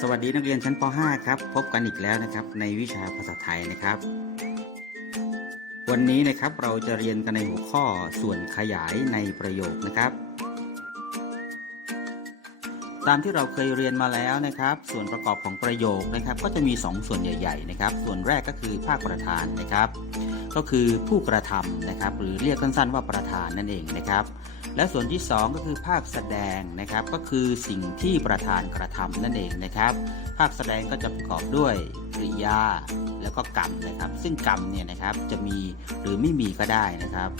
สวัสดีนักเรียนชั้นป .5 ครับพบกันอีกแล้วนะครับ ในวิชาภาษาไทยนะครับ วันนี้นะครับเราจะเรียนกันในหัวข้อส่วนขยายในประโยคนะครับ ตามที่เราเคยเรียนมาแล้วนะครับ ส่วนประกอบของประโยคนะครับ ก็จะมี 2 ส่วนใหญ่ ๆ นะครับ ส่วนแรกก็คือภาคประธานนะครับ ก็คือผู้กระทำนะครับ หรือเรียกสั้นๆว่าประธานนั่นเองนะครับ และส่วนที่ 2 ก็คือภาคแสดงนะครับ ก็คือสิ่งที่ประธานกระทำนั่นเองนะครับ ภาคแสดงก็จะประกอบด้วยกริยาแล้วก็กรรมนะครับ ซึ่งกรรมเนี่ยนะครับจะมีหรือไม่มีก็ได้นะครับ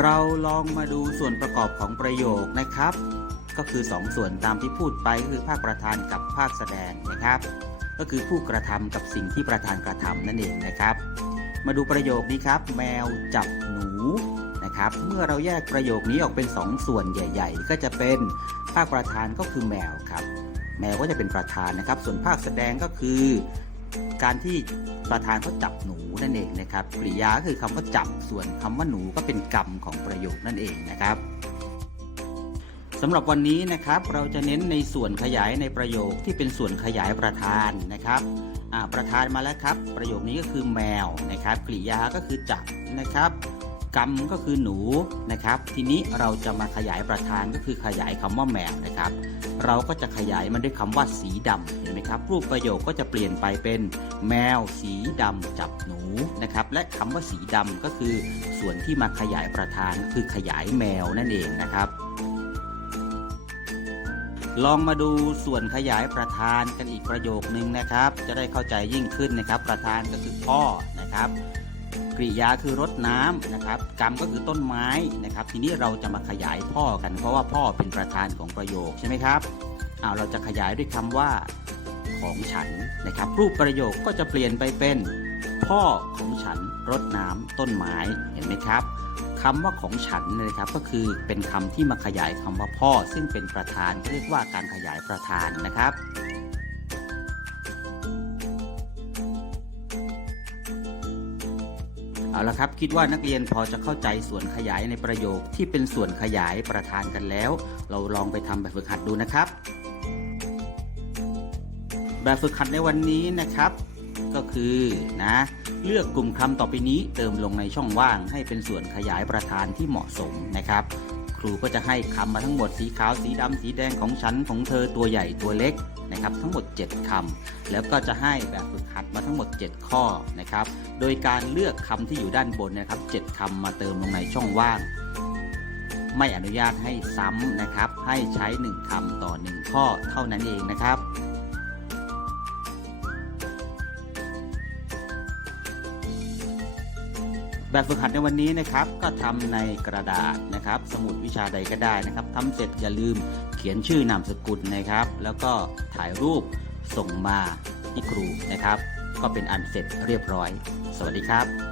เราลองมาดูส่วนประกอบของประโยคนะครับ ก็คือ 2 ส่วนตามที่พูดไปก็คือภาคประธานกับภาคแสดงนะครับ ก็คือผู้กระทำกับสิ่งที่ประธานกระทำนั่นเองนะครับ มาดูประโยคนี้ครับ แมวจับหนูนะครับ เมื่อเราแยกประโยคนี้ออกเป็น 2 ส่วนใหญ่ ๆ ก็จะเป็นภาคประธานก็คือแมวครับ แมวก็จะเป็นประธานนะครับ ส่วนภาคแสดงก็คือ การที่ประธานเขาจับหนูนั่นเองนะครับกริยาคือคำว่าจับส่วนคำว่าหนูก็เป็นกรรมของประโยคนั่นเองนะครับ สำหรับวันนี้นะครับเราจะเน้นในส่วนขยายในประโยคที่เป็นส่วนขยายประธานนะครับประธานมาแล้วครับ ประโยคนี้ก็คือแมวนะครับกริยาก็คือจับนะครับกรรมก็คือหนูนะครับ ทีนี้เราจะมาขยายประธานก็คือขยายคำว่าแมวนะครับ เราก็จะขยายมันด้วยคำว่าสีดำเห็นไหมครับ รูปประโยคก็จะเปลี่ยนไปเป็นแมวสีดำจับหนูนะครับ และคำว่าสีดำก็คือส่วนที่มาขยายประธานคือขยายแมวนั่นเองนะครับ ลองมาดูส่วนขยายประธานกันอีกประโยคนึงนะครับ จะได้เข้าใจยิ่งขึ้นนะครับ ประธานก็คือพ่อนะครับกริยาคือรดน้ำนะครับ กรรมก็คือต้นไม้นะครับ ทีนี้เราจะมาขยายพ่อกัน เพราะว่าพ่อเป็นประธานของประโยคใช่ไหมครับเอาเราจะขยายด้วยคำว่าของฉันนะครับ รูปประโยคก็จะเปลี่ยนไปเป็น พ่อของฉันรดน้ำต้นไม้เห็นไหมครับ คำว่าของฉันนยนะครับก็คือเป็นคำที่มาขยายคำว่าพ่อ ซึ่งเป็นประธานเรียกว่าการขยายประธานนะครับเอาละครับคิดว่านักเรียนพอจะเข้าใจส่วนขยายในประโยคที่เป็นส่วนขยายประธานกันแล้ว เราลองไปทำแบบฝึกหัดดูนะครับ แบบฝึกหัดในวันนี้นะครับ ก็คือนะ เลือกกลุ่มคำต่อไปนี้เติมลงในช่องว่าง ให้เป็นส่วนขยายประธานที่เหมาะสมนะครับ ครูก็จะให้คำมาทั้งหมดสีขาวสีดำสีแดงของฉันของเธอตัวใหญ่ตัวเล็กนะครับทั้งหมด 7คำแล้วก็จะให้แบบฝึกหัดมาทั้งหมด 7 ข้อนะครับ โดยการเลือกคำที่อยู่ด้านบนนะครับ 7คำมาเติมลงในช่องว่าง ไม่อนุญาตให้ซ้ำนะครับ ให้ใช้ 1คำต่อ 1 ข้อเท่านั้นเองนะครับ แบบฝึกหัดในวันนี้นะครับก็ทำในกระดาษนะครับ สมุดวิชาใดก็ได้นะครับทำเสร็จอย่าลืมเขียนชื่อนามสกุลนะครับ แล้วก็ถ่ายรูปส่งมาที่ครูนะครับ ก็เป็นอันเสร็จเรียบร้อย สวัสดีครับ